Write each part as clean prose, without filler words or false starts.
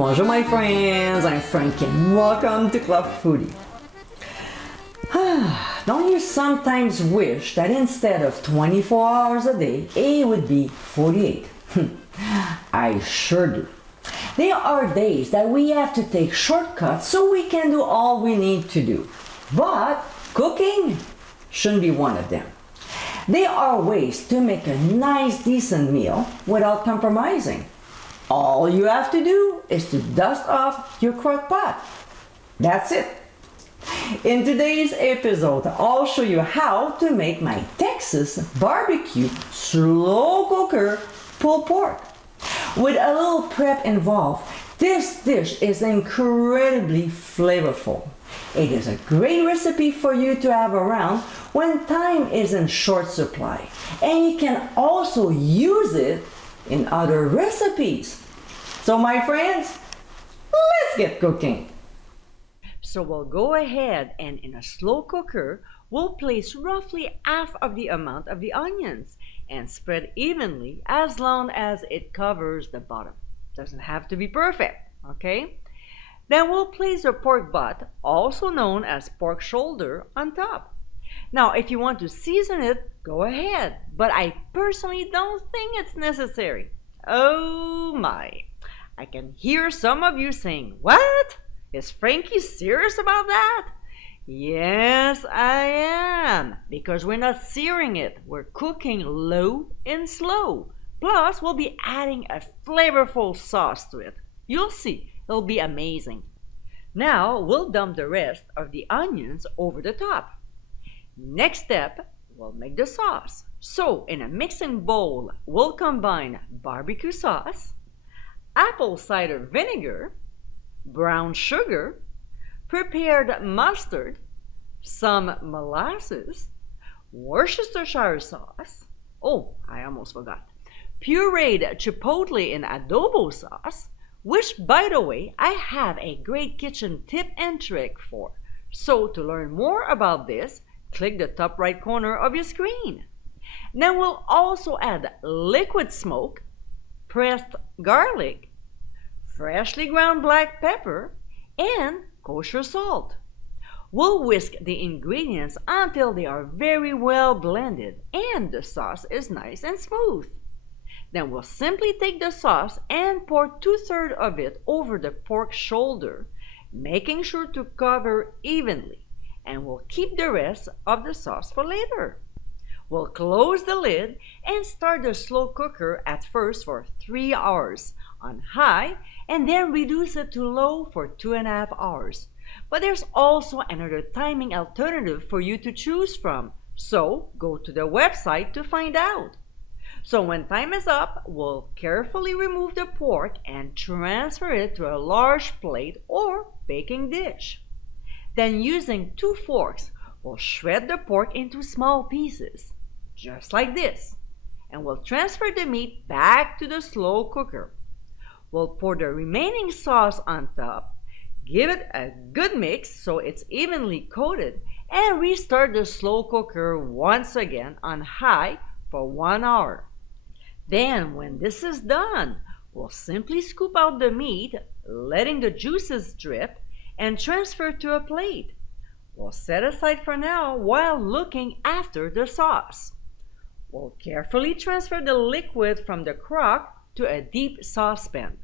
Bonjour my friends, I'm Frank and welcome to Club Foodie. Don't you sometimes wish that instead of 24 hours a day, it would be 48? I sure do. There are days that we have to take shortcuts so we can do all we need to do. But cooking shouldn't be one of them. There are ways to make a nice, decent meal without compromising. All you have to do is to dust off your crock pot. That's it. In today's episode, I'll show you how to make my Texas barbecue slow cooker pulled pork. With a little prep involved, this dish is incredibly flavorful. It is a great recipe for you to have around when time is in short supply, and you can also use it in other recipes. So my friends, let's get cooking. So we'll go ahead and in a slow cooker, we'll place roughly half of the amount of the onions and spread evenly as long as it covers the bottom. Doesn't have to be perfect, okay? Then we'll place the pork butt, also known as pork shoulder, on top. Now, if you want to season it, go ahead, but I personally don't think it's necessary. Oh my, I can hear some of you saying, "What? Is Frankie serious about that?" Yes, I am, because we're not searing it. We're cooking low and slow. Plus, we'll be adding a flavorful sauce to it. You'll see, it'll be amazing. Now, we'll dump the rest of the onions over the top. Next step, we'll make the sauce. So, in a mixing bowl, we'll combine barbecue sauce, apple cider vinegar, brown sugar, prepared mustard, some molasses, Worcestershire sauce, oh, I almost forgot, pureed chipotle and adobo sauce, which, by the way, I have a great kitchen tip and trick for. So to learn more about this, click the top right corner of your screen. Then we'll also add liquid smoke, pressed garlic, freshly ground black pepper, and kosher salt. We'll whisk the ingredients until they are very well blended and the sauce is nice and smooth. Then we'll simply take the sauce and pour 2/3 of it over the pork shoulder, making sure to cover evenly, and we'll keep the rest of the sauce for later. We'll close the lid and start the slow cooker at first for 3 hours on high, and then reduce it to low for 2.5 hours. But there's also another timing alternative for you to choose from, so go to the website to find out. So when time is up, we'll carefully remove the pork and transfer it to a large plate or baking dish. Then using 2 forks, we'll shred the pork into small pieces, just like this, and we'll transfer the meat back to the slow cooker. We'll pour the remaining sauce on top, give it a good mix so it's evenly coated, and restart the slow cooker once again on high for 1 hour. Then, when this is done, we'll simply scoop out the meat, letting the juices drip, and transfer to a plate. We'll set aside for now while looking after the sauce. We'll carefully transfer the liquid from the crock to a deep saucepan.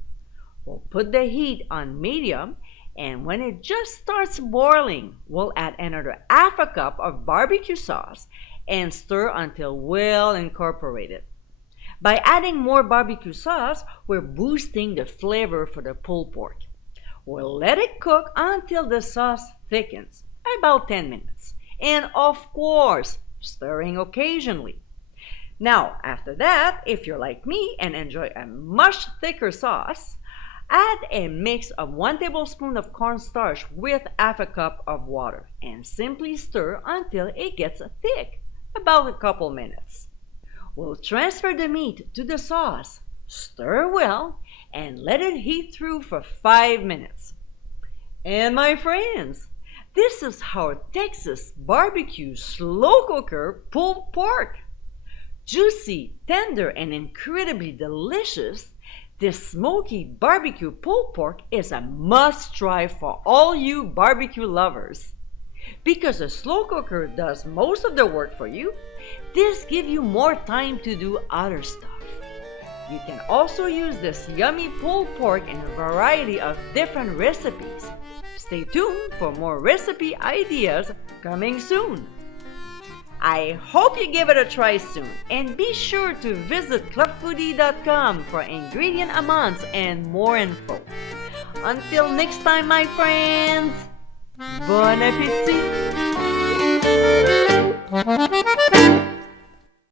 We'll put the heat on medium, and when it just starts boiling, we'll add another 1/2 cup of barbecue sauce and stir until well incorporated. By adding more barbecue sauce, we're boosting the flavor for the pulled pork. We'll let it cook until the sauce thickens, about 10 minutes, and of course, stirring occasionally. Now, after that, if you're like me and enjoy a much thicker sauce, add a mix of 1 tablespoon of cornstarch with 1/2 cup of water and simply stir until it gets thick, about a couple minutes. We'll transfer the meat to the sauce, stir well, and let it heat through for 5 minutes. And my friends, this is how Texas barbecue slow cooker pulled pork. Juicy, tender, and incredibly delicious, This smoky barbecue pulled pork is a must-try for all you barbecue lovers. Because the slow cooker does most of the work for you, this gives you more time to do other stuff. You can also use this yummy pulled pork in a variety of different recipes. Stay tuned for more recipe ideas coming soon. I hope you give it a try soon, and be sure to visit clubfoodie.com for ingredient amounts and more info. Until next time, my friends, bon appétit!